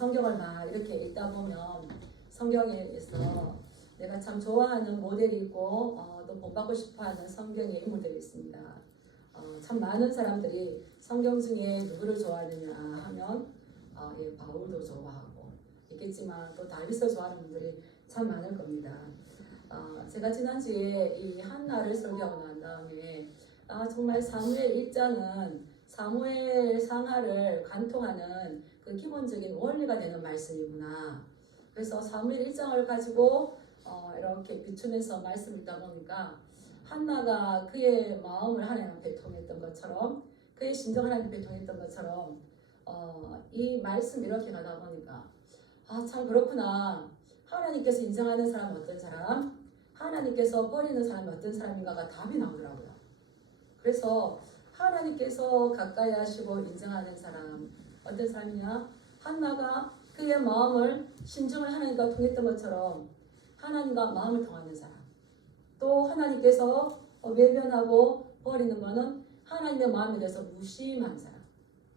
성경을 막 이렇게 읽다 보면 성경에서 내가 참 좋아하는 모델이 있고 또 본받고 싶어하는 성경의 인물들이 있습니다. 참 많은 사람들이 성경 중에 누구를 좋아하느냐 하면 바울도 좋아하고 있겠지만 또 다윗을 좋아하는 분들이 참 많을 겁니다. 제가 지난주에 이 한나를 설교하고 난 다음에 정말 사무엘 1장은 사무엘 상하를 관통하는 그 기본적인 원리가 되는 말씀이구나. 그래서 사무엘 1장을 가지고 이렇게 비추면서 말씀 읽다 보니까 한나가 그의 마음을 하나님 앞에 통했던 것처럼 그의 심정을 하나님 앞에 통했던 것처럼 이 말씀 이렇게 가다 보니까 참 그렇구나. 하나님께서 인정하는 사람은 어떤 사람? 하나님께서 버리는 사람이 어떤 사람인가가 답이 나오더라고요. 그래서 하나님께서 가까이 하시고 인정하는 사람 어떤 사람이냐? 한나가 그의 마음을 심정을 하나님과 통했던 것처럼 하나님과 마음을 통하는 사람. 또 하나님께서 외면하고 버리는 것은 하나님의 마음에 대해서 무심한 사람.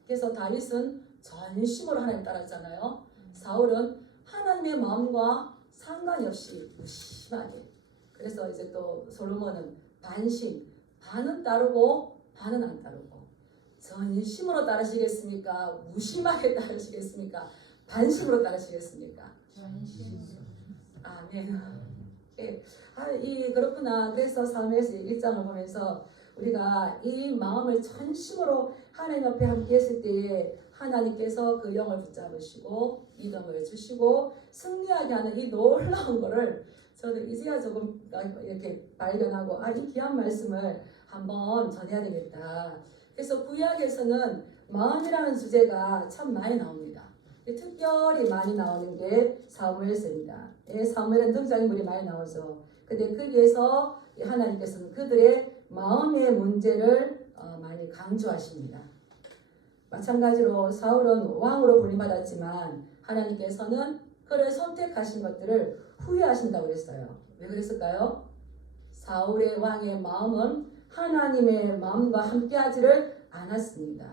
그래서 다윗은 전심으로 하나님 따랐잖아요. 사울은 하나님의 마음과 상관이 없이 무심하게. 그래서 이제 또 솔로몬은 반심, 반은 따르고 반은 안 따르고. 전심으로 따르시겠습니까? 무심하게 따르시겠습니까? 반심으로 따르시겠습니까? 전심으로. 아멘. 그렇구나. 그래서 사무엘서 1장을 보면서 우리가 이 마음을 전심으로 하나님 앞에 함께 했을 때에 하나님께서 그 영을 붙잡으시고 믿음을 주시고 승리하게 하는 이 놀라운 거를 저는 이제야 조금 이렇게 발견하고 이 귀한 말씀을 한번 전해야 되겠다. 그래서 구약에서는 마음이라는 주제가 참 많이 나옵니다. 특별히 많이 나오는 게 사무엘서입니다. 사무엘은 등장인물이 많이 나오죠. 근데 거기에서 하나님께서는 그들의 마음의 문제를 많이 강조하십니다. 마찬가지로 사울은 왕으로 불림받았지만 하나님께서는 그를 선택하신 것들을 후회하신다고 그랬어요. 왜 그랬을까요? 사울의 왕의 마음은 하나님의 마음과 함께하지를 않았습니다.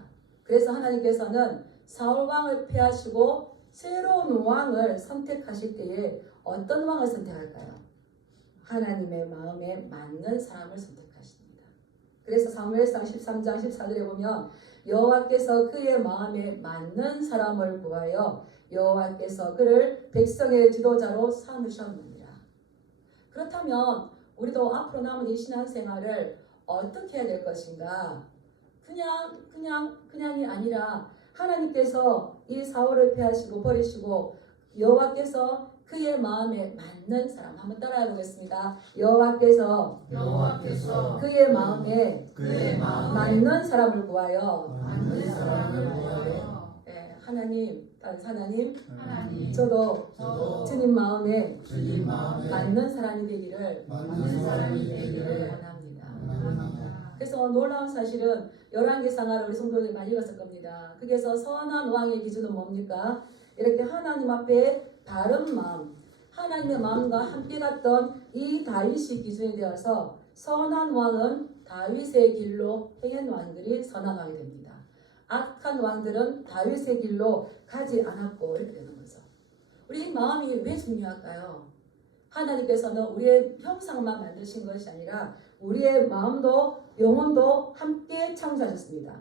그래서 하나님께서는 사울 왕을 폐하시고 새로운 왕을 선택하실 때에 어떤 왕을 선택할까요? 하나님의 마음에 맞는 사람을 선택하십니다. 그래서 사무엘상 13장 14절에 보면 여호와께서 그의 마음에 맞는 사람을 구하여 여호와께서 그를 백성의 지도자로 삼으셨느니라. 그렇다면 우리도 앞으로 남은 이 신앙생활을 어떻게 해야 될 것인가? 그냥이 아니라 하나님께서 이 사울을 폐하시고 버리시고 여호와께서 그의 마음에 맞는 사람 한번 따라해 보겠습니다. 여호와께서 그의 마음에 맞는 사람을 구하여 하나님 저도 주님 마음에 맞는 사람이 되기를 원합니다. 그래서 놀라운 사실은 열왕기상하를 우리 성도들이 많이 읽었을 겁니다. 거기에서 선한 왕의 기준은 뭡니까? 이렇게 하나님 앞에 바른 마음, 하나님의 마음과 함께 갔던 이 다윗이 기준이 되어서 선한 왕은 다윗의 길로 행한 왕들이 선한 왕이 됩니다. 악한 왕들은 다윗의 길로 가지 않았고 이렇게 되는 거죠. 우리 마음이 왜 중요할까요? 하나님께서는 우리의 형상만 만드신 것이 아니라 우리의 마음도 영혼도 함께 창조하셨습니다.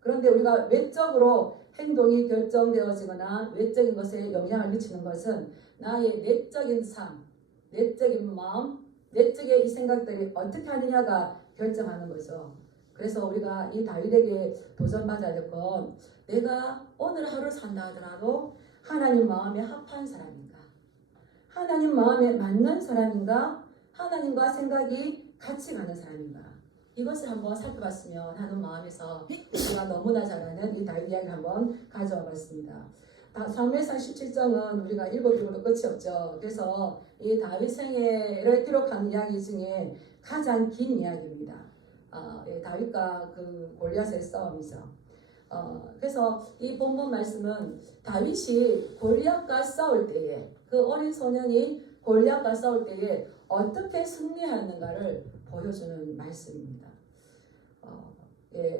그런데 우리가 외적으로 행동이 결정되어지거나 외적인 것에 영향을 미치는 것은 나의 내적인 삶, 내적인 마음, 내적의 이 생각들이 어떻게 하느냐가 결정하는 거죠. 그래서 우리가 이 다윗에게 도전받아야 될 건 내가 오늘 하루 산다 하더라도 하나님 마음에 합한 사람인가? 하나님 마음에 맞는 사람인가? 하나님과 생각이 같이 가는 사람인가? 이것을 한번 살펴봤으면 하는 마음에서 제가 너무나 잘 아는 이 다윗 이야기를 한번 가져와 봤습니다. 사무엘상 17장은 우리가 읽어도 끝이 없죠. 그래서 이 다윗 생애를 기록한 이야기 중에 가장 긴 이야기입니다. 다윗과 그 골리앗의 싸움이죠. 그래서 이 본문 말씀은 다윗이 골리앗과 싸울 때에 그 어린 소년이 골리앗과 싸울 때에 어떻게 승리하는가를 보여주는 말씀입니다.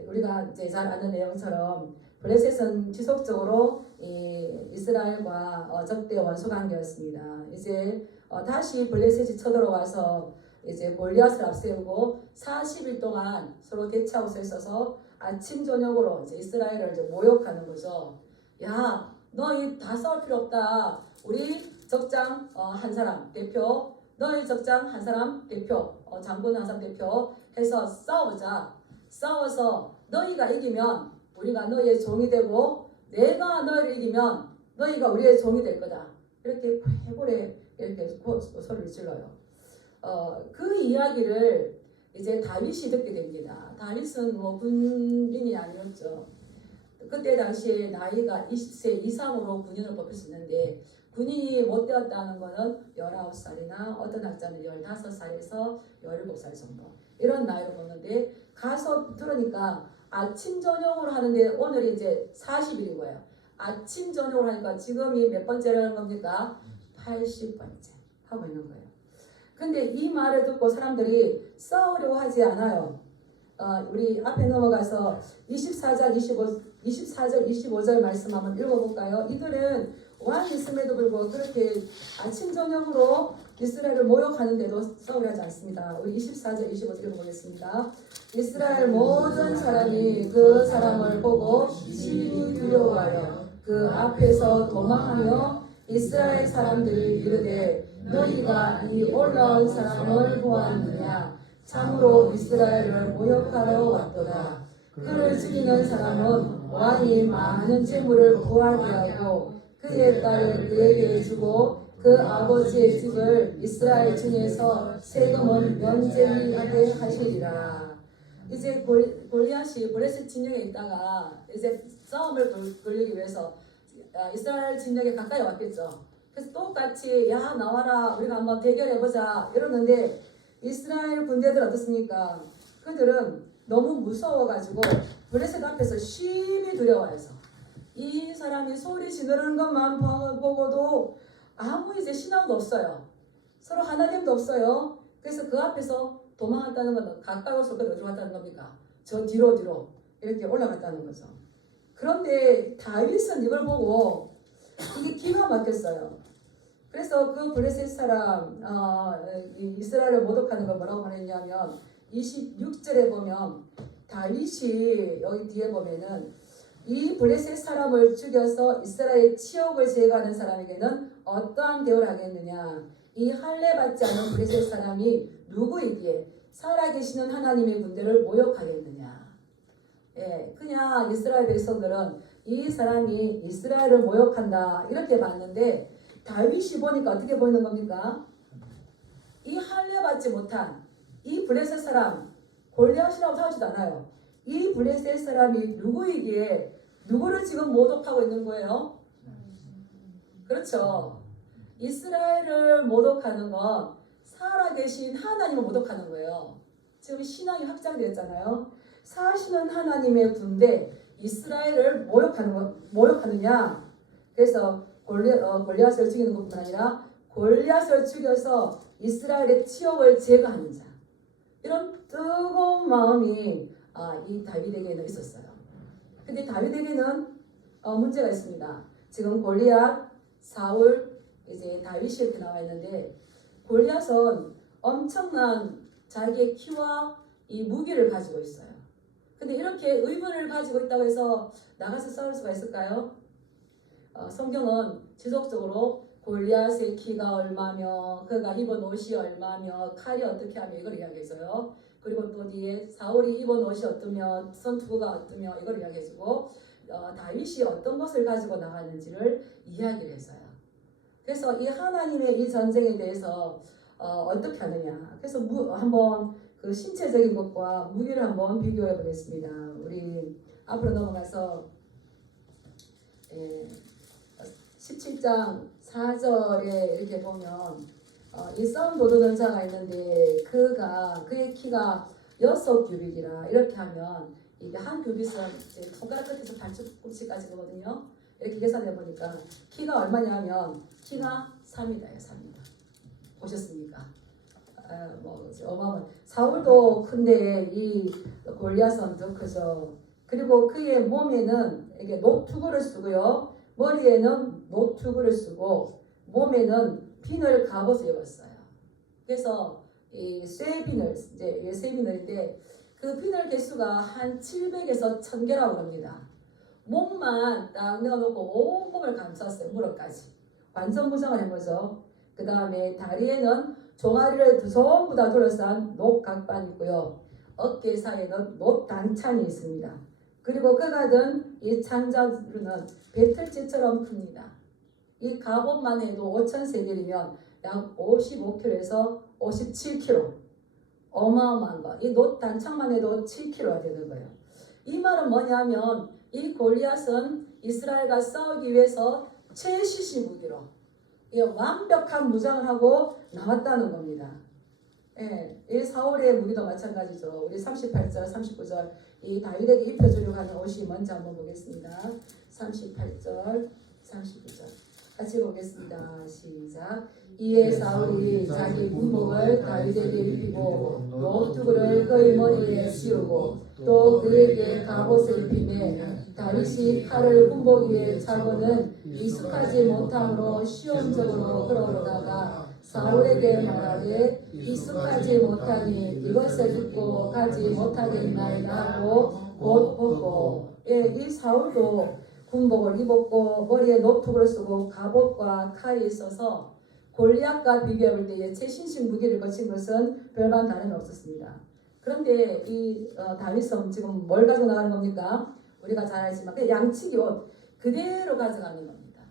우리가 이제 잘 아는 내용처럼 블레셋은 지속적으로 이 이스라엘과 적대 원수 관계였습니다. 이제 다시 블레셋이 쳐들어와서 이제 골리앗을 앞세우고 40일 동안 서로 대치하고 서 있어서 아침 저녁으로 이제 이스라엘을 이제 모욕하는 거죠. 야, 너희 다 싸울 필요 없다. 우리 적장 한 사람 대표, 너희 적장 한 사람 대표, 장군 한 사람 대표 해서 싸우자. 싸워서 너희가 이기면 우리가 너희의 종이 되고 내가 너희를 이기면 너희가 우리의 종이 될 거다. 이렇게 회고래 이렇게 소리를 질러요. 그 이야기를 이제 다윗이 듣게 됩니다. 다윗은 뭐 군인이 아니었죠. 그때 당시에 나이가 20세 이상으로 군인으로 뽑혔었는데 군인이 못 되었다는 것은 19살이나 어떤 학자는 15살에서 17살 정도 이런 나이로 보는데 가서 들으니까 아침 저녁으로 하는데 오늘이 이제 40일인 거예요. 아침 저녁으로 하니까 지금이 몇 번째라는 겁니까? 80번째 하고 있는 거예요. 근데 이 말을 듣고 사람들이 싸우려고 하지 않아요. 우리 앞에 넘어가서 24절 25절 말씀 한번 읽어볼까요? 이들은 왕이 있음에도 불구하고 그렇게 아침 저녁으로 이스라엘을 모욕하는데도 싸우려하지 않습니다. 우리 24절 25절 읽어보겠습니다. 이스라엘 모든 사람이 그 사람을 보고 심히 두려워하여 그 앞에서 도망하며 이스라엘 사람들이 이르되 너희가 이 올라온 사람을 보았느냐? 참으로 이스라엘을 모욕하러 왔도다. 그를 죽이는 사람은 왕이 많은 재물을 구하게 하고 그의 딸을 그에게 주고 그 아버지의 집을 이스라엘 중에서 세금을 면제하게 하시리라. 이제 골리앗이 블레셋 진영에 있다가 이제 싸움을 걸리기 위해서 이스라엘 진영에 가까이 왔겠죠. 그래서 똑같이 야 나와라 우리가 한번 대결해보자 이러는데 이스라엘 군대들 어떻습니까? 그들은 너무 무서워가지고 블레셋 앞에서 심히 두려워해서 이 사람이 소리 지르는 것만 보고도 아무 이제 신앙도 없어요. 서로 하나님도 없어요. 그래서 그 앞에서 도망갔다는 건 가까이 올수 없게 어디로 갔다는 겁니까? 저 뒤로 이렇게 올라갔다는 거죠. 그런데 다윗은 이걸 보고 이게 기가 막혔어요. 그래서 그 블레셋 사람 이스라엘을 모독하는 걸 뭐라고 보냈냐면 26절에 보면 다윗이 여기 뒤에 보면은 이 블레셋 사람을 죽여서 이스라엘 치욕을 제거하는 사람에게는 어떠한 대우를 하겠느냐. 이 할례 받지 않은 블레셋 사람이 누구이기에 살아계시는 하나님의 군대를 모욕하겠느냐. 예, 그냥 이스라엘 백성들은 이 사람이 이스라엘을 모욕한다 이렇게 봤는데 다윗이 보니까 어떻게 보이는 겁니까? 이 할례 받지 못한 이 블레셋 사람 골리앗이라고 생각하지도 않아요. 이 블레셋 사람이 누구이기에 누구를 지금 모독하고 있는 거예요? 그렇죠. 이스라엘을 모독하는 건 살아계신 하나님을 모독하는 거예요. 지금 신앙이 확장되었잖아요. 사시는 하나님의 군대 이스라엘을 모욕하느냐. 그래서 골리앗을 죽이는 것뿐 아니라 골리앗을 죽여서 이스라엘의 치욕을 제거하는 자. 이런 뜨거운 마음이 이 다윗에게는 있었어요. 근데 다윗에게는 문제가 있습니다. 지금 골리앗, 사울, 이제 다윗이 이렇게 나와 있는데 골리앗은 엄청난 자기의 키와 이 무기를 가지고 있어요. 근데 이렇게 의문을 가지고 있다고 해서 나가서 싸울 수가 있을까요? 성경은 지속적으로 골리앗의 키가 얼마며 그가 입은 옷이 얼마며 칼이 어떻게 하며 이걸 이야기해서요. 그리고 또 뒤에 사울이 입은 옷이 어떠며 선투구가 어떠며 이걸 이야기해주고 다윗이 어떤 것을 가지고 나가는지를 이야기를 했어요. 그래서 이 하나님의 이 전쟁에 대해서 어떻게 하느냐. 그래서 한번 그 신체적인 것과 무기를 한번 비교해 보겠습니다. 우리 앞으로 넘어가서 17장 4절에 이렇게 보면 이 싸움 도두는 자가 있는데 그의 키가 6규빗이라 이렇게 하면 이게 한 규빗은 이제 손가락 끝에서 발꿈치까지거든요. 이렇게 계산해 보니까 키가 얼마냐면 키가 3이다요. 3이다. 보셨습니까? 어마어마. 사울도 큰데 이 골리앗은 더 크죠. 그리고 그의 몸에는 이게 노투구를 쓰고요. 머리에는 노투구를 쓰고 몸에는 비늘 갑옷을 입었어요. 그래서 이 쇠비늘, 이제 쇠비늘인데 그 비늘 개수가 한 700에서 1000개라고 합니다. 목만 딱 넣어놓고 온몸을 감쌌어요. 무릎까지. 완전 무장을 해보죠. 그 다음에 다리에는 종아리를 전부 다 둘러싼 녹각반이 있고요. 어깨 사이에는 녹단찬이 있습니다. 그리고 그가 든 이 창자루는 배틀지처럼 큽니다. 이 갑옷만 해도 5,000세겔이면 약 55kg에서 57kg. 어마어마한 거. 이 녹단창만 해도 7kg가 되는 거예요. 이 말은 뭐냐면 이 골리앗은 이스라엘과 싸우기 위해서 최시시 무기로 완벽한 무장을 하고 나왔다는 겁니다. 예, 이 사울의 무기도 마찬가지죠. 우리 38절, 39절 이 다윗에게 입혀주려고 하는 옷이 먼저 한번 보겠습니다. 38절, 39절 같이 보겠습니다. 시작. 이에 사울이 자기 군복을 다윗에게 입히고 노투구를 그의 머리에 씌우고 또 그에게 갑옷을 입히매 다윗이 칼을 군복 위에 차고는 익숙하지 못함으로 시험적으로 걸어오다가 사울에게 말하되 익숙하지 못하니 이것을 듣고 가지 못하겠나이다 하고 곧 벗고 이 사울도 군복을 입었고 머리에 노투구를 쓰고 갑옷과 칼이 있어서 골리앗과 비교해볼 때에 최신식 무기를 거친 것은 별반 다름이 없었습니다. 그런데 이 다윗은 지금 뭘 가지고 나가는 겁니까? 우리가 잘 알지만 그 양치기 옷 그대로 가져가는 겁니다.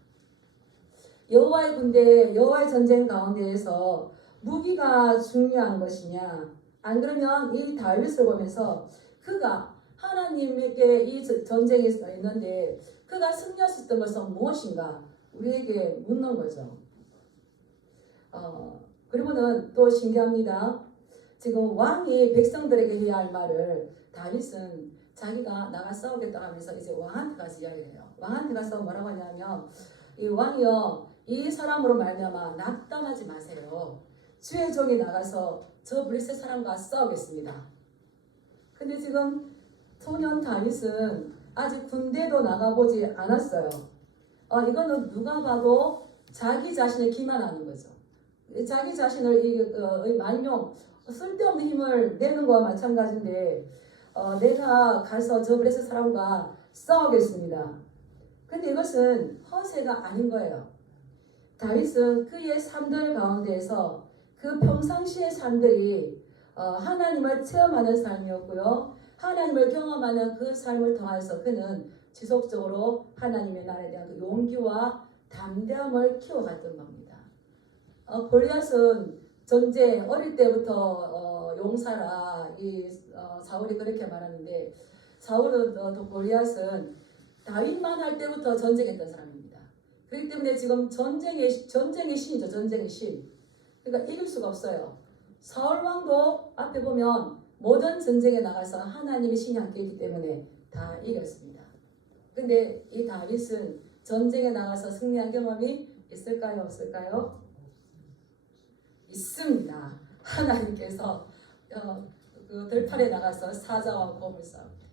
여호와의 군대, 여호와의 전쟁 가운데에서 무기가 중요한 것이냐? 안 그러면 이 다윗을 보면서 그가 하나님에게 이 전쟁에 있는데 그가 승리하셨던 것은 무엇인가? 우리에게 묻는 거죠. 그리고는 또 신기합니다. 지금 왕이 백성들에게 해야 할 말을 다윗은 자기가 나가 싸우겠다 하면서 이제 왕한테 가서 이야기를 해요. 왕한테 가서 뭐라고 하냐면 이 왕이요 이 사람으로 말미암아 낙담하지 마세요. 주의 종이 나가서 저 블레셋 사람과 싸우겠습니다. 근데 지금 소년 다윗은 아직 군대도 나가보지 않았어요. 이거는 누가 봐도 자기 자신을 기만하는 거죠. 자기 자신을 만용, 쓸데없는 힘을 내는 거와 마찬가지인데 내가 가서 저 블레셋 사람과 싸우겠습니다. 근데 이것은 허세가 아닌 거예요. 다윗은 그의 삶들 가운데에서 그 평상시의 삶들이 하나님을 체험하는 삶이었고요. 하나님을 경험하는 그 삶을 통해서 그는 지속적으로 하나님의 나라에 대한 그 용기와 담대함을 키워갔던 겁니다. 골리앗은 전쟁 어릴 때부터 용사라 이 사울이 그렇게 말하는데 사울은 또 골리앗은 다윗만 할 때부터 전쟁했던 사람입니다. 그렇기 때문에 지금 전쟁의 신이죠. 전쟁의 신. 그러니까 이길 수가 없어요. 사울 왕도 앞에 보면 모든 전쟁에 나가서 하나님의 신이 함께 있기 때문에 다 이겼습니다. 근데 이 다윗은 전쟁에 나가서 승리한 경험이 있을까요? 없을까요? 있습니다. 하나님께서 그 들판에 나가서 사자와 곰을 싸웁니다.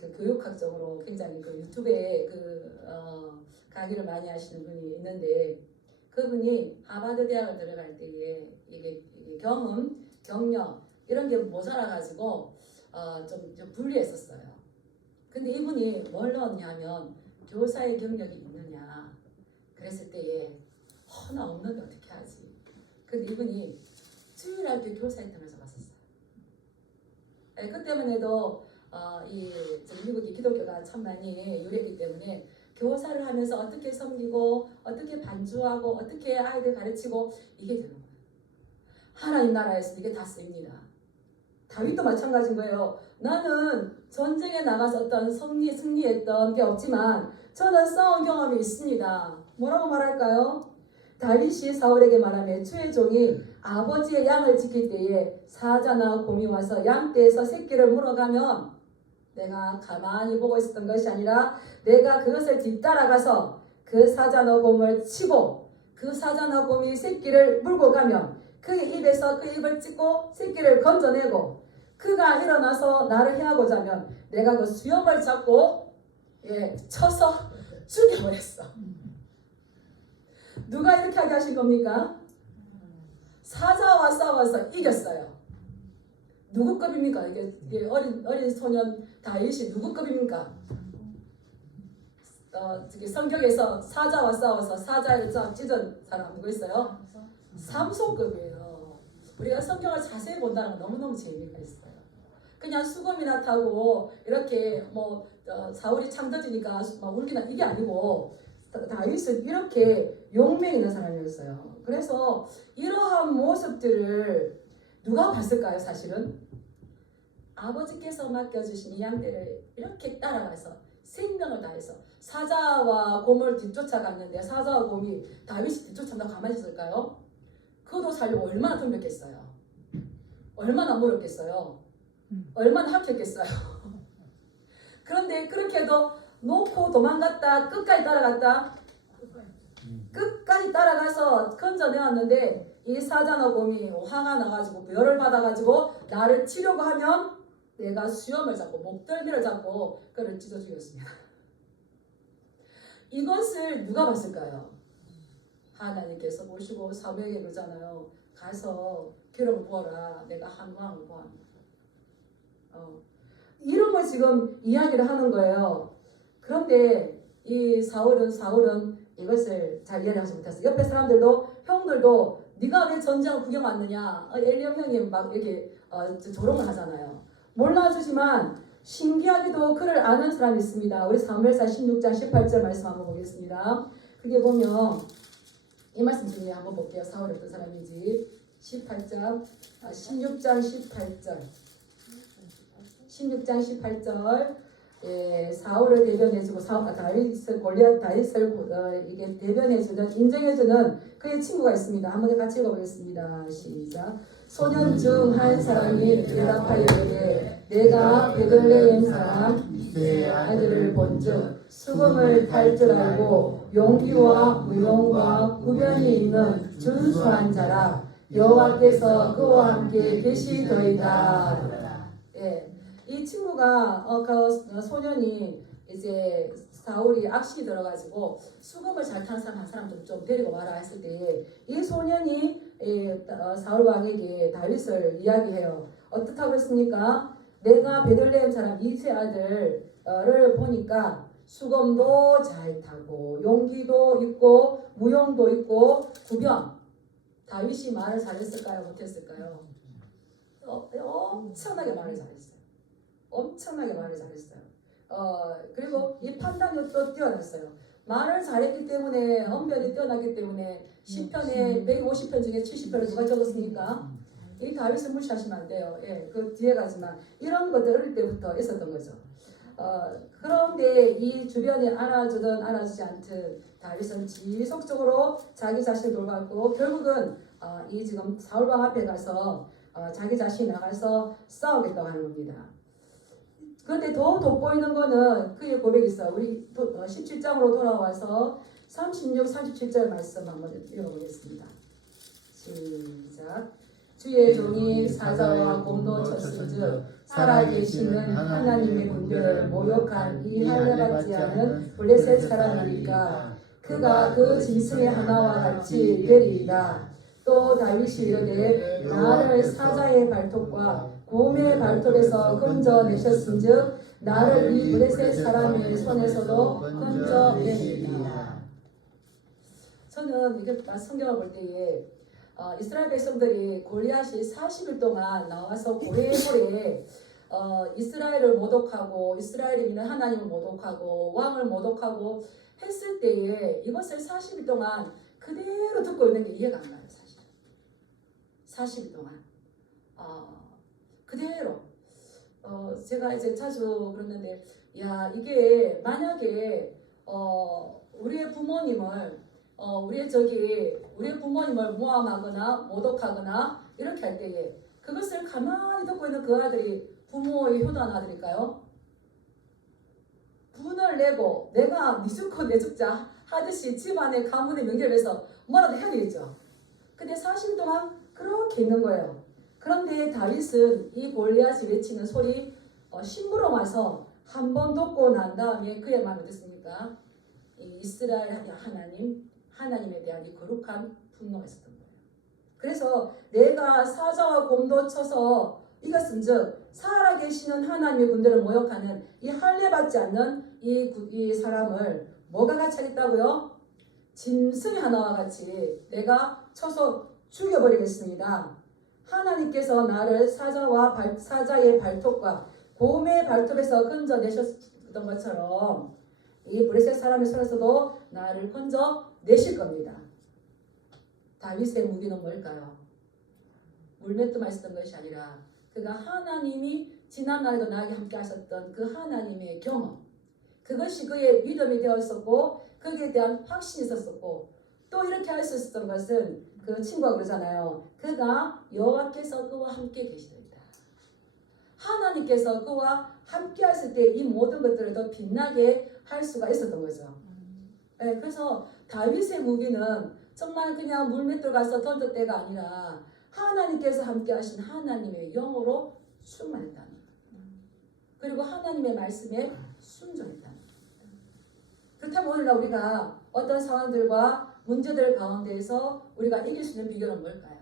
그 교육학적으로 굉장히 그 유튜브에 강의를 많이 하시는 분이 있는데 그분이 하버드 대학을 들어갈 때에 이게 경험, 경력 이런 게 모자라가지고 좀 불리했었어요. 근데 이분이 뭘 넣었냐면 교사의 경력이 있느냐 그랬을 때에 나 없는데 어떻게 하지? 근데 이분이 주일학교 교사했다면서 갔었어요. 그 때문에도 미국의 기독교가 참 많이 유리했기 때문에 교사를 하면서 어떻게 섬기고 어떻게 반주하고 어떻게 아이들 가르치고 이게 되는 거예요. 하나님 나라에서 이게 다 쓰입니다. 다윗도 마찬가지인 거예요. 나는 전쟁에 나가서 어떤 승리했던 게 없지만 저는 싸운 경험이 있습니다. 뭐라고 말할까요? 다윗이 사울에게 말하며 주의 종이 아버지의 양을 지킬 때에 사자나 곰이 와서 양떼에서 새끼를 물어가면 내가 가만히 보고 있었던 것이 아니라 내가 그것을 뒤따라가서 그 사자나 곰을 치고 그 사자나 곰이 새끼를 물고 가면 그의 입에서 그 입을 찢고 새끼를 건져내고 그가 일어나서 나를 해하고자 하면 내가 그 수염을 잡고 쳐서 죽여버렸어. 누가 이렇게 하게 하신 겁니까? 사자와 싸워서 이겼어요. 누구 급입니까? 이게 어린 소년 다윗이 누구 급입니까? 성경에서 사자와 싸워서 사자를 찢은 사람 누구 있어요? 삼손급이에요. 우리가 성경을 자세히 본다는 건 너무너무 재미가 있어요. 그냥 수금이나 타고 이렇게 사울이 참더지니까 막 울기나 이게 아니고 다윗은 이렇게 용맹 있는 사람이었어요. 그래서 이러한 모습들을 누가 봤을까요? 사실은 아버지께서 맡겨주신 이 양떼를 이렇게 따라가서 생명을 다해서 사자와 곰을 뒤쫓아갔는데 사자와 곰이 다윗이 뒤쫓아간다고 가만히 있을까요? 그도 살려고 얼마나 덤볐겠어요. 얼마나 물었겠어요. 얼마나 합쳤겠어요. 그런데 그렇게 해도 놓고 도망갔다 끝까지 따라갔다 끝까지 따라가서 건져내왔는데 이 사자나 곰이 화가 나가지고 열을 받아가지고 나를 치려고 하면 내가 수염을 잡고 목덜미를 잡고 그를 찢어 죽였습니다. 이것을 누가 봤을까요? 하나님께서 보시고 사무엘에게 그러잖아요. 가서 기름을 부어라. 내가 한 왕을 구합니다. 이런 걸 지금 이야기를 하는 거예요. 그런데 이 사울은 이것을 잘 이해하지 못했어요. 옆에 사람들도 형들도 네가 왜 전쟁을 구경 왔느냐? 엘리야 형님 막 이렇게 조롱을 하잖아요. 몰라주지만 신기하게도 그를 아는 사람이 있습니다. 우리 사무엘상 16장 18절 말씀 한번 보겠습니다. 그게 보면 이 말씀 중에 한번 볼게요. 사울이 어떤 사람인지 16장 18절 16장 18절 사울을 대변해주고 다윗을 이게 대변해주는 인정해주는 그의 친구가 있습니다. 한번 같이 읽어보겠습니다. 시작. 소년 중 한 사람이 대답하여 이르되 내가 베들레헴 사람 이새의 아들을 본즉 수금을 탈 줄 알고 용기와 무용과 구변이 있는 준수한 자라 여호와께서 그와 함께 계시더이다. 이 친구가 그 소년이 이제 사울이 악식이 들어가지고 수금을 잘 타는 사람 한 사람 좀 데리고 와라 했을 때 이 소년이 사울 왕에게 다윗을 이야기해요. 어떻다고 했습니까? 내가 베들레헴 사람 이새 아들을 보니까 수금도 잘 타고 용기도 있고 무용도 있고 구변. 다윗이 말을 잘했을까요? 못했을까요? 엄청나게 말을 잘했어요. 엄청나게 말을 잘했어요. 그리고 이 판단이 또 뛰어났어요. 말을 잘했기 때문에 언변이 뛰어났기 때문에 시편의 150편 중에 70편을 누가 적었습니까? 이 다윗을 무시하시면 안 돼요. 그 뒤에 가지만 이런 것들 어릴 때부터 있었던 거죠. 그런데 이 주변이 알아주든 알아주지 않든 다윗은 지속적으로 자기 자신을 돌봤고 결국은 이 지금 사울왕 앞에 가서 자기 자신이 나가서 싸우겠다고 하는 겁니다. 그런데 더 돋보이는 거는 그의 고백이 있어요. 우리 17장으로 돌아와서 36, 37절 말씀 한번 읽어보겠습니다. 시작. 주의 종이 사자와 곰도 쳤은즉 살아계시는 하나님의 군대를 모욕한 이 할례받지 않은 블레셋 사람이니까 그가 그 짐승의 하나와 같이 되리이다. 또 다윗이 이르되 나를 사자의 발톱과 곰의 발톱에서 건져내셨은즉 나를 이 블레셋 사람의 손에서도 건져내리라. 저는 이게 성경을 볼 때에 이스라엘 백성들이 골리앗이 40일 동안 나와서 고래고래 이스라엘을 모독하고 이스라엘이 믿는 하나님을 모독하고 왕을 모독하고 했을 때에 이것을 40일 동안 그대로 듣고 있는 게 이해가 안 가요. 사실 40일 동안 그대로 제가 이제 자주 그러는데 야 이게 만약에 우리의 부모님을 우리의 부모님을 모함하거나 모독하거나 이렇게 할 때에 그것을 가만히 듣고 있는 그 아들이 부모의 효도한 아들일까요? 분을 내고 내가 니 죽고 내 죽자 하듯이 집안의 가문의 명제를 해서 뭐라도 해야 되겠죠. 근데 40일 동안 그렇게 있는 거예요. 그런데 다윗은 이 골리앗이 외치는 소리 심부름 와서 한 번 돕고 난 다음에 그의 마음이 어땠습니까? 이 이스라엘 하나님에 대한 이 거룩한 분노가 있었던 거예요. 그래서 내가 사자와 곰도 쳐서 이것은즉 살아계시는 하나님의 군대를 모욕하는 이 할례받지 않는 이 사람을 뭐가 같이 하겠다고요? 짐승이 하나와 같이 내가 쳐서 죽여버리겠습니다. 하나님께서 나를 사자의 발톱과 곰의 발톱에서 건져내셨던 것처럼 이 블레셋 사람의 손에서도 나를 건져내실 겁니다. 다윗의 무기는 뭘까요? 물맷돌만 있었던 것이 아니라 그가 하나님이 지난날에도 나에게 함께 하셨던 그 하나님의 경험, 그것이 그의 믿음이 되었었고 거기에 대한 확신이 있었었고, 또 이렇게 할 수 있었던 것은 그 친구가 그러잖아요. 그가 여호와께서 그와 함께 계시더이다. 하나님께서 그와 함께 했을 때 이 모든 것들을 더 빛나게 할 수가 있었던 거죠. 네, 그래서 다윗의 무기는 정말 그냥 물맷돌 가서 던질 때가 아니라 하나님께서 함께 하신 하나님의 영으로 충만했다는 거예요. 그리고 하나님의 말씀에 순종했다는 거예요. 그렇다면 오늘날 우리가 어떤 상황들과 문제들 가운데에서 우리가 이길 수 있는 비결은 뭘까요?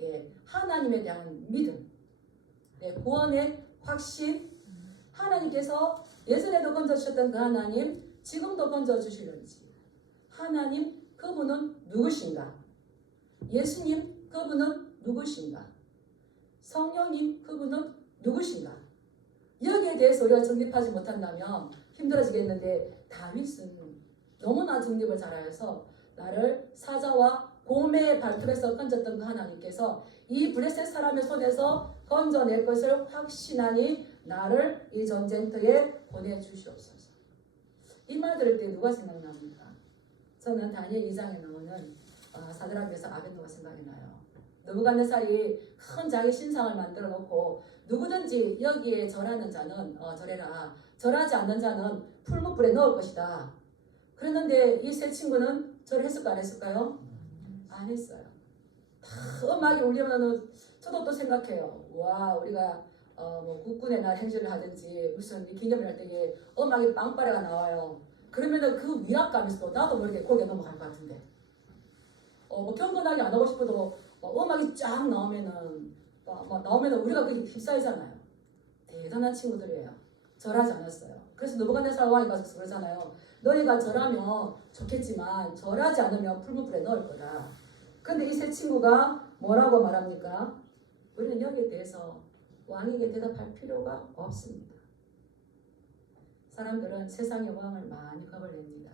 예, 하나님에 대한 믿음, 예, 구원의 확신, 하나님께서 예전에도 건져주셨던 그 하나님, 지금도 건져주시는지, 하나님 그분은 누구신가? 예수님 그분은 누구신가? 성령님 그분은 누구신가? 여기에 대해서 우리가 정립하지 못한다면 힘들어지겠는데, 다윗은 너무나 정립을 잘하여서 나를 사자와 곰의 발톱에서 건졌던 그 하나님께서 이 블레셋 사람의 손에서 건져낼 것을 확신하니 나를 이 전쟁터에 보내주시옵소서. 이 말 들을 때 누가 생각납니까? 저는 다니엘 2장에 나오는 사드락 메삭 아벳노가 생각이 나요. 느부갓네살이 큰 자기 신상을 만들어 놓고 누구든지 여기에 절하는 자는 절해라, 절하지 않는 자는 풀무불에 넣을 것이다. 그랬는데 이 세 친구는 절했을까 안 했을까요? 안 했어요. 다 음악이 울리면 저도 또 생각해요. 와, 우리가 뭐 국군의 날 행진을 하든지 무슨 기념일 할 때에 음악이 빵빠레가 나와요. 그러면은 그 위압감에서 나도 모르게 고개 넘어갈 것 같은데, 뭐 경건하게 안 하고 싶어도 음악이 쫙 나오면은 우리가 그게 휩싸이잖아요. 대단한 친구들이에요. 절하지 않았어요. 그래서 느부갓네살 왕이 가서 그러잖아요. 너희가 절하면 좋겠지만 절하지 않으면 풀무불에 넣을 거다. 근데 이 세 친구가 뭐라고 말합니까? 우리는 여기에 대해서 왕에게 대답할 필요가 없습니다. 사람들은 세상의 왕을 많이 겁을 냅니다.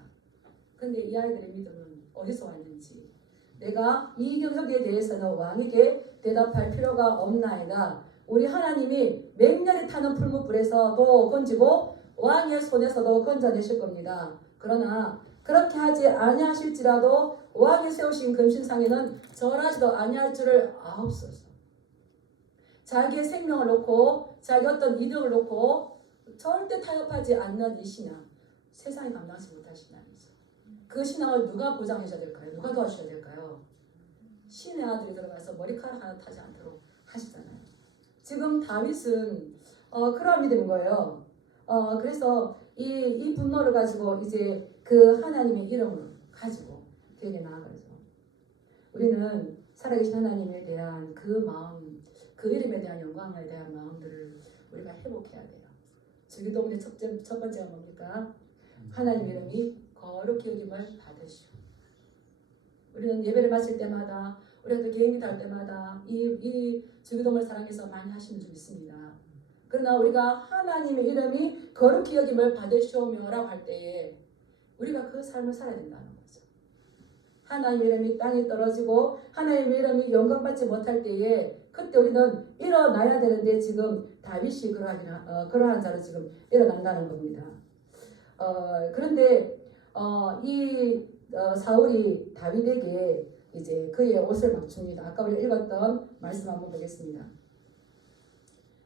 근데 이 아이들의 믿음은 어디서 왔는지, 내가 이 여기에 대해서는 왕에게 대답할 필요가 없나이다. 우리 하나님이 맹렬히 타는 풀무불에서도 건지고 왕의 손에서도 건져내실 겁니다. 그러나 그렇게 하지 아니하실지라도 왕이 세우신 금신상에는 절하지도 아니할 줄을 아옵소서. 자기의 생명을 놓고 자기 어떤 이득을 놓고 절대 타협하지 않는 이 신앙, 세상이 감당하지 못할 신앙이죠. 그 신앙을 누가 보장해 줘야 될까요? 누가 도와줘야 될까요? 신의 아들이 들어가서 머리카락 하나 타지 않도록 하시잖아요. 지금 다윗은 그런 믿음인 거예요. 그래서 이 분노를 가지고 이제 그 하나님의 이름을 가지고 그에게 나아가죠. 우리는 살아계신 하나님에 대한 그 마음, 그 이름에 대한 영광에 대한 마음들을 우리가 회복해야 돼요. 주기도문의 첫 번째가 뭡니까? 하나님 이름이 거룩히 여김을 받으시오. 우리는 예배를 마칠 때마다, 우리가 또 개인기도 할 때마다 이 주기도문을 사랑해서 많이 하시는 줄 믿습니다. 그러나 우리가 하나님의 이름이 거룩히 여김을 받으시오며라고 할 때에 우리가 그 삶을 살아야 된다는 거죠. 하나님의 이름이 땅에 떨어지고 하나님의 이름이 영광받지 못할 때에 그때 우리는 일어나야 되는데, 지금 다윗이 그러한 자로 지금 일어난다는 겁니다. 그런데 사울이 다윗에게 이제 그의 옷을 맞춥니다. 아까 우리 읽었던 말씀 한번 보겠습니다.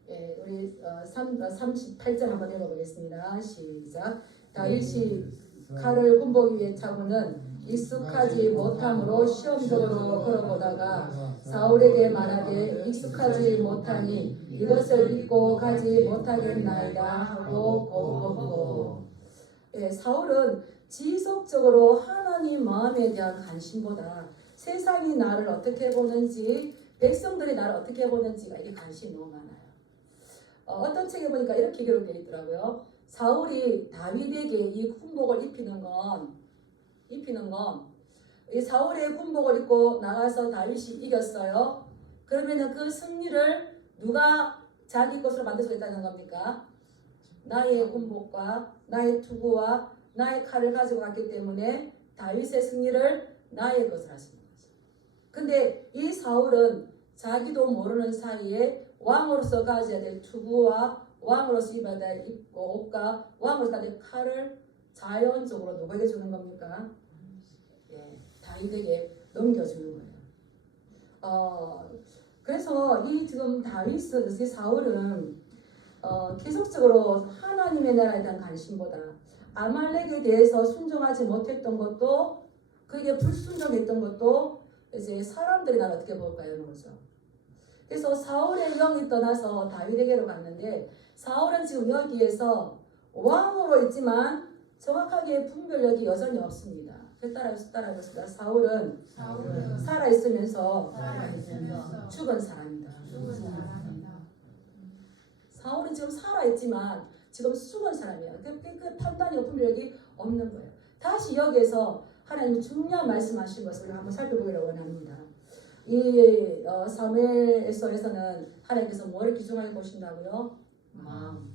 예, 우리 38절 한번 읽어보겠습니다. 시작. 다윗이 칼을 군복 위에 차고는 익숙하지 못함으로 시험적으로 걸어보다가 사울에게 말하되 익숙하지 못하니 이것을 잊고 가지 못하겠나이다 하고 거두었고. 예, 사울은 지속적으로 하나님 마음에 대한 관심보다 세상이 나를 어떻게 보는지, 백성들이 나를 어떻게 보는지가 이게 관심이 너무 많아요. 어떤 책에 보니까 이렇게 기록되어 있더라고요. 사울이 다윗에게 이 군복을 입히는 건 이 사울의 군복을 입고 나가서 다윗이 이겼어요. 그러면은 그 승리를 누가 자기 것으로 만들 수 있다는 겁니까? 나의 군복과 나의 투구와 나의 칼을 가지고 갔기 때문에 다윗의 승리를 나의 것을 하시는 거죠. 근데 이 사울은 자기도 모르는 사이에 왕으로서 가져야 될 투구와 왕으로서 입어야 될 옷과 왕으로서 가져야 될 칼을 자연적으로 누구에게 주는 겁니까? 예, 다윗에게 넘겨주는 거예요. 그래서 이 지금 다윗은, 이 사울은 계속적으로 하나님의 나라에 대한 관심보다 아말렉에 대해서 순종하지 못했던 것도, 그게 불순종했던 것도 이제 사람들이 나를 어떻게 볼까요? 이런 거죠. 그래서 사울의 영이 떠나서 다윗에게로 갔는데, 사울은 지금 여기에서 왕으로 있지만 정확하게 분별력이 여전히 없습니다. 따라해보겠습니다. 사울은 살아있으면서 죽은 사람이다. 사울은 지금 살아있지만 지금 죽은 사람이에요. 그 판단이 분별력이 없는 거예요. 다시 여기에서 하나님이 중요한 말씀하신 것을 한번 살펴보기를 원합니다. 이 사무엘서에서는 하나님께서 뭐를 기준하게 보신다고요? 마음.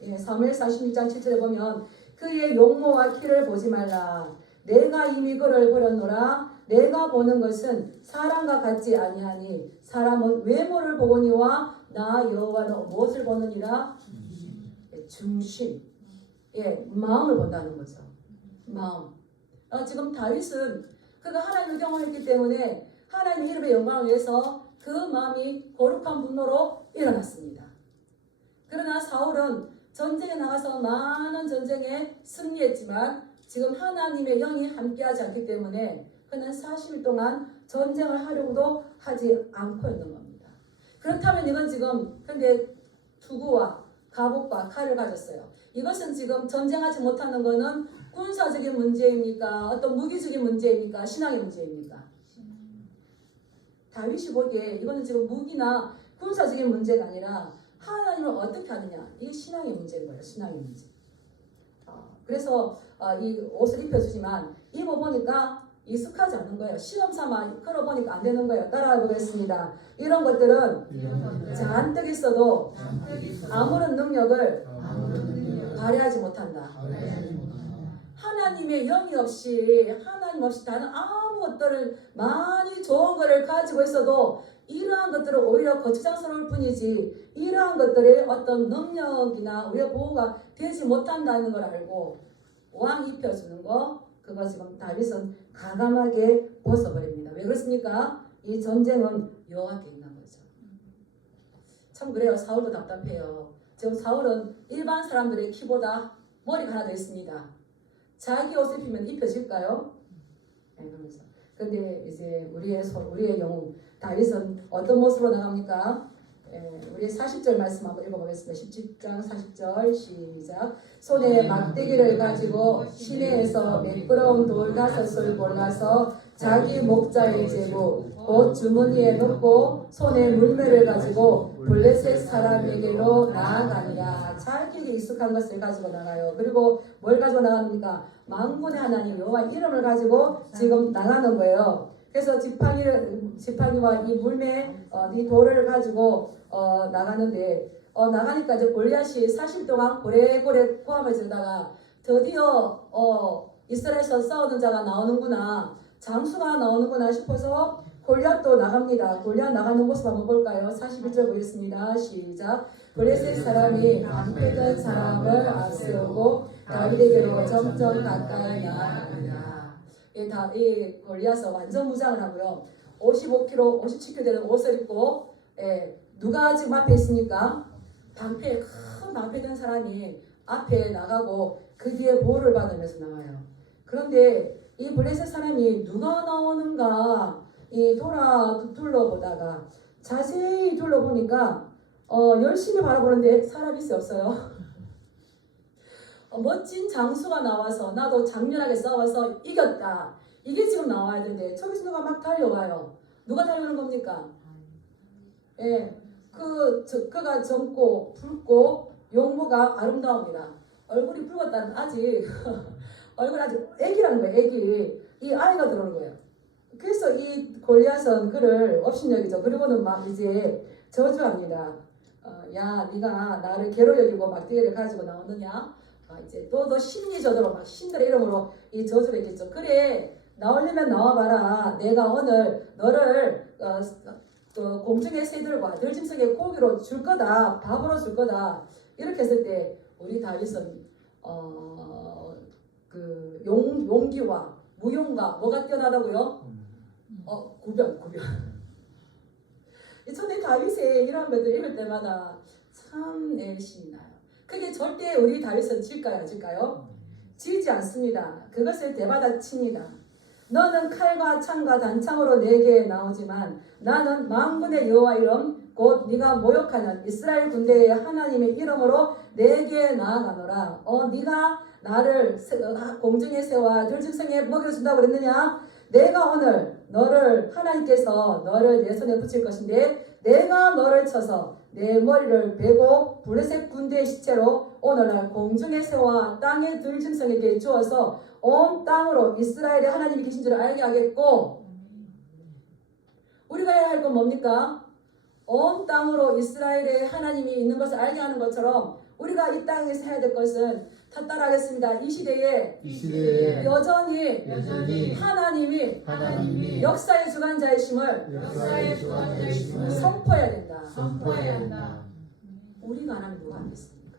예, 사무엘 46장 7절에 보면 그의 용모와 키를 보지 말라. 내가 이미 그를 버렸노라. 내가 보는 것은 사람과 같지 아니하니 사람은 외모를 보거니와 나 여호와는 무엇을 보느니라? 중심. 예, 마음을 본다는 거죠. 마음. 지금 다윗은 그가 하나님을 경험했기 때문에 하나님의 이름의 영광을 위해서 그 마음이 거룩한 분노로 일어났습니다. 그러나 사울은 전쟁에 나가서 많은 전쟁에 승리했지만 지금 하나님의 영이 함께하지 않기 때문에 그는 40일 동안 전쟁을 하려고도 하지 않고 있는 겁니다. 그렇다면 이건 지금 근데 투구와 갑옷과 칼을 가졌어요. 이것은 지금 전쟁하지 못하는 것은 군사적인 문제입니까? 어떤 무기적인 문제입니까? 신앙의 문제입니까? 다윗이 보기에 이거는 지금 무기나 군사적인 문제가 아니라 하나님을 어떻게 하느냐, 이게 신앙의 문제인 거예요. 신앙의 문제. 그래서 이 옷을 입혀주지만 입어보니까 익숙하지 않은 거예요. 시험 삼아 걸어보니까 안 되는 거예요. 따라해 보겠습니다. 이런 것들은 잔뜩 있어도 아무런 능력을 발휘하지 못한다. 하나님의 영이 없이, 하나님 없이 다른 아무 것들을 많이 좋은 것을 가지고 있어도 이러한 것들은 오히려 거추장스러울 뿐이지 이러한 것들의 어떤 능력이나 우리의 보호가 되지 못한다는 걸 알고 왕 입혀주는 거, 그거 지금 다윗은 가감하게 벗어버립니다. 왜 그렇습니까? 이 전쟁은 여호와께 있는 거죠. 참 그래요. 사울도 답답해요. 지금 사울은 일반 사람들의 키보다 머리가 하나 더 있습니다. 자기 옷을 입히면 입혀질까요? 네, 그러면서. 근데 이제 우리의 영웅 다윗은 어떤 모습으로 나갑니까? 우리 40절 말씀 한번 읽어보겠습니다. 17장 40절 시작. 손에 막대기를 가지고 시내에서 매끄러운 돌 5을 골라서 자기 목자의 제구 곧 주머니에 넣고 손에 물매를 가지고 블레셋 사람에게로 나아가니라. 자기에게 익숙한 것을 가지고 나가요. 그리고 뭘 가지고 나갑니까? 만군의 하나님 여호와 이름을 가지고 지금 나가는 거예요. 그래서 지팡이와 이 물매, 이 돌을 가지고 나가는데 나가니까 이제 골리앗이 40일 동안 고래고래 포함을 들다가 드디어 이스라엘에서 싸우는 자가 나오는구나, 장수가 나오는구나 싶어서 골리앗도 나갑니다. 골리앗 나가는 모습 한번 볼까요? 41절 보겠습니다. 시작. 블레셋 사람이 방패던 사람을 앞세우고 다윗에게로 점점 가까이 나아가니라. 이 골리앗은 완전 무장을 하고요. 55kg, 57kg 되는 옷을 입고, 누가 지금 앞에 있습니까? 큰 방패 든 사람이 앞에 나가고 그 뒤에 보호를 받으면서 나와요. 그런데 이 블레셋 사람이 누가 나오는가 둘러보다가 자세히 둘러보니까 열심히 바라보는데 사람이 없어요. 멋진 장수가 나와서 나도 장렬하게 싸워서 이겼다. 이게 지금 나와야 되는데 저기서 누가 막 달려와요. 누가 달려오는 겁니까? 예, 그가 젊고 붉고 용모가 아름다웁니다. 얼굴이 붉었다는 아직 얼굴 아직 애기라는 거예요. 애기. 이 아이가 들어오는 거예요. 그래서 이 골리앗은 그를 업신여기죠. 그리고는 막 이제 저주합니다. 야, 네가 나를 개로 여기고 막대기를 가지고 나오느냐? 이제 또 심리적으로 막 신들의 이름으로 이 저주를 했겠죠. 그래, 나오려면 나와봐라. 내가 오늘 너를 공중의 새들과 들짐승의 고기로 줄 거다. 밥으로 줄 거다. 이렇게 했을 때 우리 다윗은 그 용기와 무용과 뭐가 뛰어나다고요? 구변. 처음에 다윗의 이런 것들 읽을 때마다 참 신이 나요. 그게 절대 우리 다윗은 질까요? 안 질까요? 지지 않습니다. 그것을 대받아칩니다. 너는 칼과 창과 단창으로 내게 나오지만 나는 만군의 여호와 이름 곧 네가 모욕하는 이스라엘 군대의 하나님의 이름으로 내게 나아가노라. 네가 나를 공중의 새와 들짐승에 먹여 준다고 그랬느냐? 내가 오늘 하나님께서 너를 내 손에 붙일 것인데 내가 너를 쳐서 내 머리를 베고 블레셋 군대의 시체로 오늘날 공중의 새와 땅의 들짐승에게 주어서 온 땅으로 이스라엘의 하나님이 계신 줄 알게 하겠고, 우리가 해야 할 건 뭡니까? 온 땅으로 이스라엘의 하나님이 있는 것을 알게 하는 것처럼 우리가 이 땅에서 해야 될 것은 다 따라하겠습니다. 이 시대에 여전히 하나님이 역사의 주관자이심을 선포해야 된다. 우리가 안 하면 누가 하겠습니까?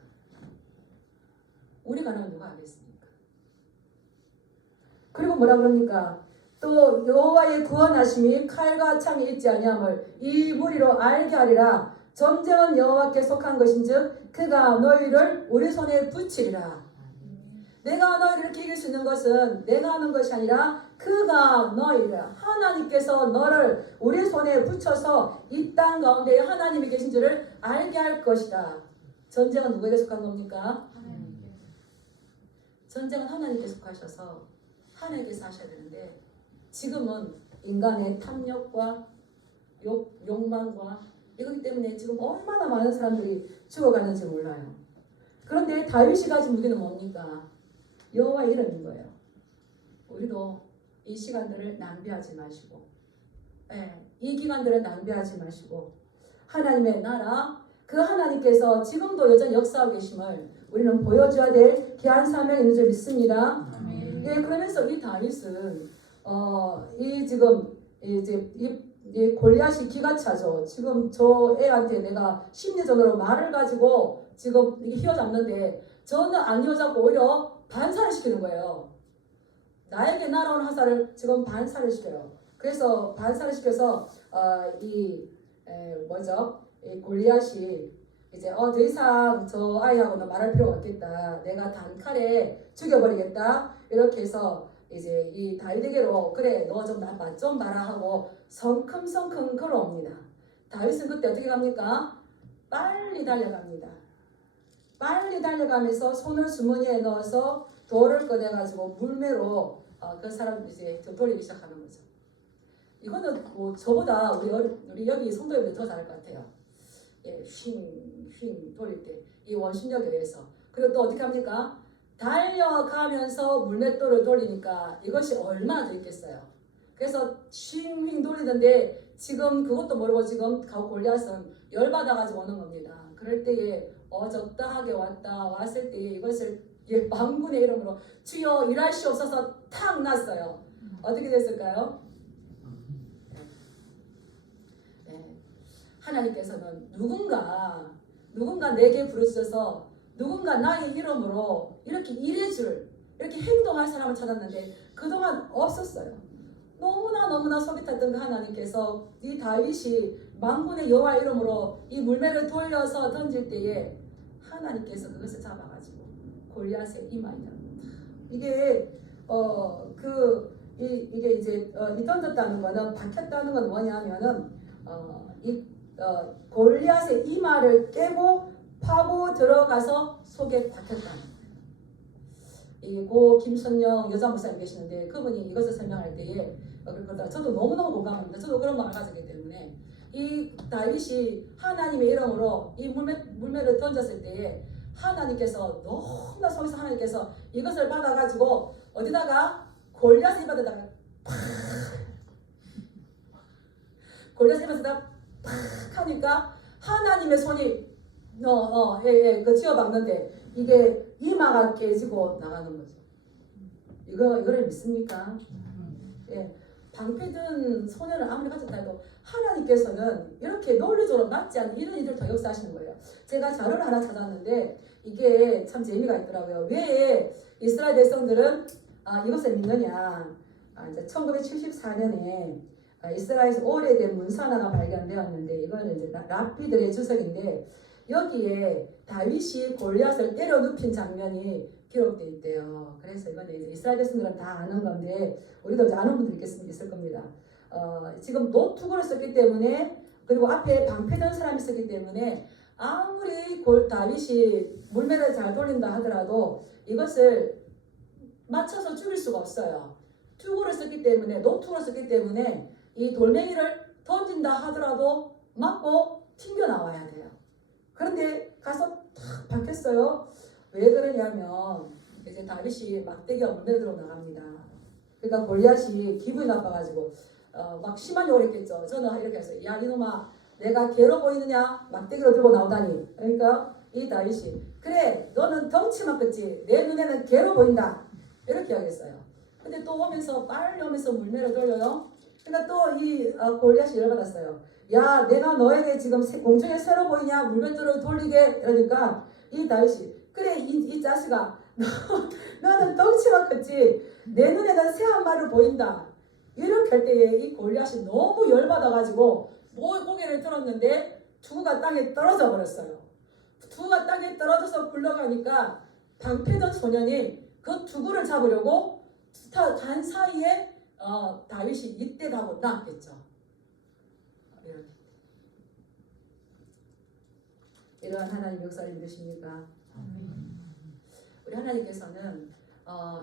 그리고 뭐라 그럽니까? 또 여호와의 구원하심이 칼과 창이 있지 아니함을 이 무리로 알게 하리라. 전쟁은 여호와께 속한 것인즉 그가 너희를 우리 손에 붙이리라. 내가 너희를 이렇게 이길 수 있는 것은 내가 하는 것이 아니라 그가 너희를, 하나님께서 너를 우리 손에 붙여서 이 땅 가운데 하나님이 계신 줄을 알게 할 것이다. 전쟁은 누구에게 속한 겁니까? 전쟁은 하나님께 속하셔서 하나님께서 하셔야 되는데 지금은 인간의 탐욕과 욕망과 이거기 때문에 지금 얼마나 많은 사람들이 죽어가는지 몰라요. 그런데 다윗이 가진 무기는 뭡니까? 여호와 이름인 거예요. 우리도 이 시간들을 낭비하지 마시고, 이 기간들을 낭비하지 마시고 하나님의 나라, 그 하나님께서 지금도 여전히 역사하고 계심을 우리는 보여줘야 될 귀한 사명이 있는 줄 믿습니다. 그러면서 이 다윗은 이 골리앗이 기가 차죠. 지금 저 애한테 내가 심리적으로 말을 가지고 지금 휘어잡는데 저는 안 휘어잡고 오히려 반사를 시키는 거예요. 나에게 날아온 화살을 지금 반사를 시켜요. 그래서 반사를 시켜서 이 골리앗이 이제 더 이상 저 아이하고는 말할 필요가 없겠다. 내가 단칼에 죽여버리겠다. 이렇게 해서 이제 이 다윗에게로 그래 너 좀 맛 좀 봐라 하고 성큼성큼 걸어옵니다. 다윗은 그때 어떻게 갑니까? 빨리 달려갑니다. 빨리 달려가면서 손을 주머니에 넣어서 돌을 꺼내가지고 물매로 그 사람 이제 돌리기 시작하는 거죠. 이거는 뭐 저보다 우리 여기 성도님들 더 잘할 것 같아요. 휙 돌릴 때 이 원심력에 의해서. 그리고 또 어떻게 합니까? 달려가면서 물맷돌을 돌리니까 이것이 얼마나 더 있겠어요. 그래서 휙 돌리는데 지금 그것도 모르고 지금 골리앗은 열받아가지고 오는 겁니다. 그럴 때에 적당하게 왔을 때에 이것을 만군의 이름으로 주여 일하시옵소서 탁 났어요. 어떻게 됐을까요? 하나님께서는 누군가 내게 부르셔서 누군가 나의 이름으로 이렇게 이렇게 행동할 사람을 찾았는데 그동안 없었어요. 너무나 속이 탔던 그 하나님께서 이 다윗이 만군의 여호와 이름으로 이 물매를 돌려서 던질 때에 하나님께서 그것을 잡아가지고 골리앗의 이마에 이게 이게 이제 이 던졌다는 거는 박혔다는 건 뭐냐면은 골리앗의 이마를 깨고 파고 들어가서 속에 박혔다는 거예요. 고 김선영 여자 목사님 계시는데 그분이 이것을 설명할 때에 저도 너무너무 공감합니다. 저도 그런 마음을 가졌기 때문에 이 다윗이 하나님의 이름으로 이 물매를 던졌을 때에 하나님께서 너무나 속에서 하나님께서 이것을 받아가지고 어디다가 골리앗의 입에다가 팍 골리앗의 입에다가 팍 하니까 하나님의 손이 그 쥐어박는데 이게 이마가 깨지고 나가는 거죠. 이거를 믿습니까? 예, 방패든 소년을 아무리 가졌다 해도 하나님께서는 이렇게 논리적으로 맞지 않는 이런 일을 더 역사하시는 거예요. 제가 자료를 하나 찾았는데 이게 참 재미가 있더라고요. 왜 이스라엘 백성들은 이것을 믿느냐? 이제 1974년에 이스라엘에서 오래된 문서 하나가 발견되었는데 이거는 이제 랍비들의 주석인데 여기에 다윗이 골리앗을 때려 눕힌 장면이 기록되어 있대요. 그래서 이거는 이제 이스라엘 백성들은 다 아는 건데 우리도 이제 아는 분들이 있을 겁니다. 지금 노투구를 썼기 때문에 그리고 앞에 방패던 사람이 있었기 때문에 아무리 다윗이 물매를 잘 돌린다 하더라도 이것을 맞춰서 죽일 수가 없어요. 투구를 썼기 때문에 노투구를 썼기 때문에 이 돌멩이를 던진다 하더라도 맞고 튕겨 나와야 돼요. 그런데 가서 탁 박혔어요. 왜 그러냐면 이제 다윗이 막대기가 물매로 나갑니다. 그러니까 골리앗이 기분이 나빠가지고 막 심한 욕을 했겠죠. 저는 이렇게 해서 야 이놈아 내가 개로 보이느냐 막대기로 들고 나오다니. 그러니까 이 다윗이 그래 너는 덩치만 컸지 내 눈에는 개로 보인다 이렇게 하겠어요. 근데 또 오면서 빨리 오면서 물매를 돌려요. 그러니까 또 이 골리앗이 열받았어요. 야 내가 너에게 지금 공중에 새로 보이냐 물맷돌을 돌리게 이러니까 이 다윗이 그래 이 자식아 너는 덩치가 컸지 내 눈에는 새 한 마리 보인다 이렇게 할 때에 이 골리앗이 너무 열받아가지고 고개를 들었는데 투구가 땅에 떨어져 버렸어요. 투구가 땅에 떨어져서 굴러가니까 방패던 소년이 그 투구를 잡으려고 간 사이에 다윗이 이때 다 못 나왔겠죠. 이러한 하나님 역사를 믿으십니까? 우리 하나님께서는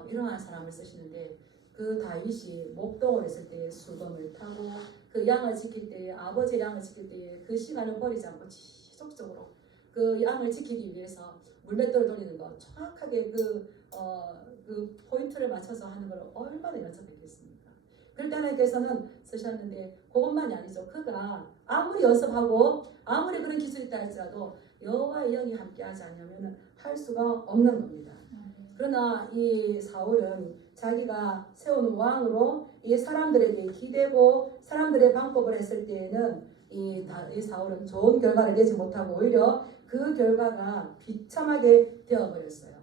이러한 사람을 쓰시는데 그 다윗이 목동을 했을 때에 수금을 타고 그 양을 지킬 때에 아버지의 양을 지킬 때에 그 시간을 버리지 않고 지속적으로 그 양을 지키기 위해서 물맷돌을 돌리는 거 정확하게 그 포인트를 맞춰서 하는 걸 얼마나 연습했겠습니까? 그럴 때 하나님께서는 쓰셨는데 그것만이 아니죠. 그가 아무리 연습하고 아무리 그런 기술이 있다 할지라도 여호와의 영이 함께하지 않으면 할 수가 없는 겁니다. 그러나 이 사울은 자기가 세운 왕으로 이 사람들에게 기대고 사람들의 방법을 했을 때에는 이 사울은 좋은 결과를 내지 못하고 오히려 그 결과가 비참하게 되어버렸어요.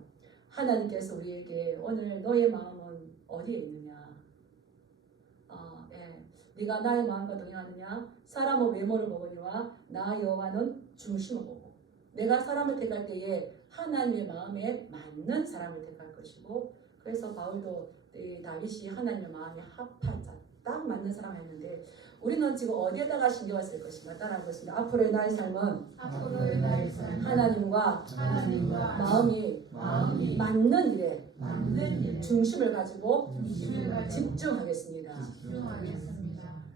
하나님께서 우리에게 오늘 너의 마음은 어디에 있느냐? 네가 나의 마음과 동행하느냐? 사람의 외모를 보거니와 나 여호와는 중심을 보고 내가 사람을 택할 때에 하나님의 마음에 맞는 사람을 택할 것이고 그래서 바울도 다윗이 하나님의 마음에 합한 자, 딱 맞는 사람을 했는데 우리는 지금 어디에다가 신경을 쓸 것인가 따라하고 있습니다. 앞으로의 나의 삶은 하나님과 마음이 맞는 일에 중심을 가지고 집중하겠습니다.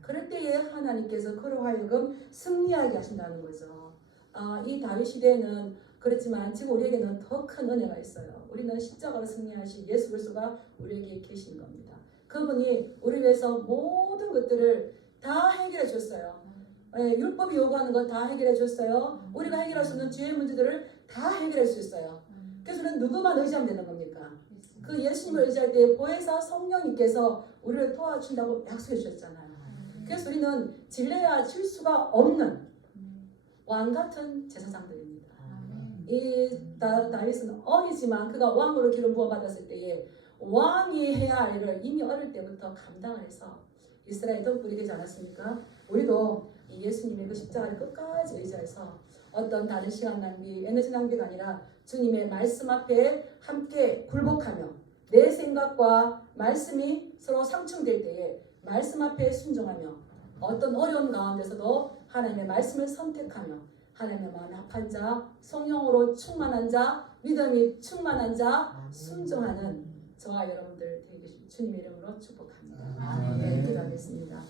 그럴 때에 하나님께서 그로 하여금 승리하게 하신다는 거죠. 이 다윗 시대에는 그렇지만 지금 우리에게는 더 큰 은혜가 있어요. 우리는 십자가로 승리하신 예수 그리스도가 우리에게 계신 겁니다. 그분이 우리 위해서 모든 것들을 다 해결해 줬어요. 율법이 요구하는 것 다 해결해 줬어요. 우리가 해결할 수 있는 죄의 문제들을 다 해결할 수 있어요. 그래서 우리는 누구만 의지하면 되는 겁니까? 그 예수님을 의지할 때 보혜사 성령님께서 우리를 도와준다고 약속해 주셨잖아요. 그래서 우리는 질려야 질 수가 없는 왕 같은 제사장들입니다. 이 다윗은 어리지만 그가 왕으로 기름 부어 받았을 때에 왕이 해야 할 일을 이미 어릴 때부터 감당을 해서 이스라엘 덕분이 되지 않았습니까? 우리도 이 예수님의 그 십자가를 끝까지 의지해서 어떤 다른 시간 낭비, 에너지 낭비가 아니라 주님의 말씀 앞에 함께 굴복하며 내 생각과 말씀이 서로 상충될 때에 말씀 앞에 순종하며 어떤 어려운 가운데서도 하나님의 말씀을 선택하며 하나님의 마음에 합한 자, 성령으로 충만한 자, 믿음이 충만한 자, 순종하는 저와 여러분들 되게 주님의 이름으로 축복합니다. 네, 기도하겠습니다.